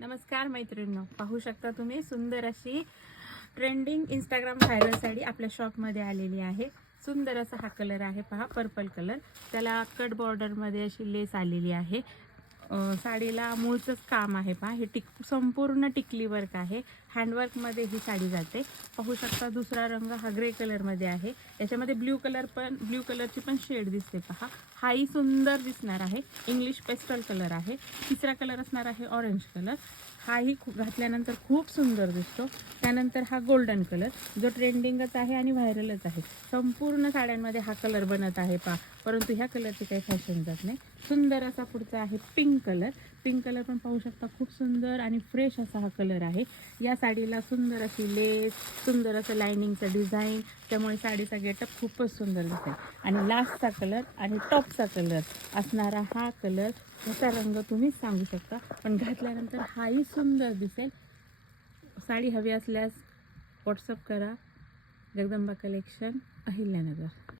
नमस्कार मैत्रिणींनो, पाहू शकता तुम्ही सुंदर अशी ट्रेंडिंग इंस्टाग्राम व्हायरल साडी आपल्या शॉपमध्ये आलेली आहे। सुंदर असा हा कलर आहे, पहा पर्पल कलर, त्याला कट बॉर्डरमध्ये अशी लेस आलेली आहे। साडीला मूळचंच काम आहे, पहा हे संपूर्ण टिकली वर्क आहे। हँडवर्कमध्ये ही साडी जाते। पाहू शकता दुसरा रंग हा ग्रे कलरमध्ये आहे, याच्यामध्ये ब्ल्यू कलरची पण शेड दिसते पहा। हाही सुंदर दिसणार आहे, इंग्लिश पेस्टल कलर आहे। तिसरा कलर असणार आहे ऑरेंज कलर, हाही घातल्यानंतर खूप सुंदर दिसतो। त्यानंतर हा गोल्डन कलर जो ट्रेंडिंगच आहे आणि व्हायरलच आहे। संपूर्ण साड्यांमध्ये हा कलर बनत आहे पहा, परंतु ह्या कलरची काही फॅशन जात नाही। सुंदर असा पुढचा आहे पिंक कलर पण पाहू शकता, खूप सुंदर आणि फ्रेश असा हा कलर आहे। या साडीला सुंदर अशी लेस, सुंदर असं लाइनिंगचं डिझाईन, त्यामुळे साडीचा गेटअप खूपच सुंदर दिसेल। आणि लास्टचा कलर आणि टॉपचा कलर असणारा हा कलर, त्याचा रंग तुम्हीच सांगू शकता, पण घातल्यानंतर हाही सुंदर दिसेल। साडी हवी असल्यास व्हॉट्सअप करा, जगदंबा कलेक्शन, अहिल्यानगर।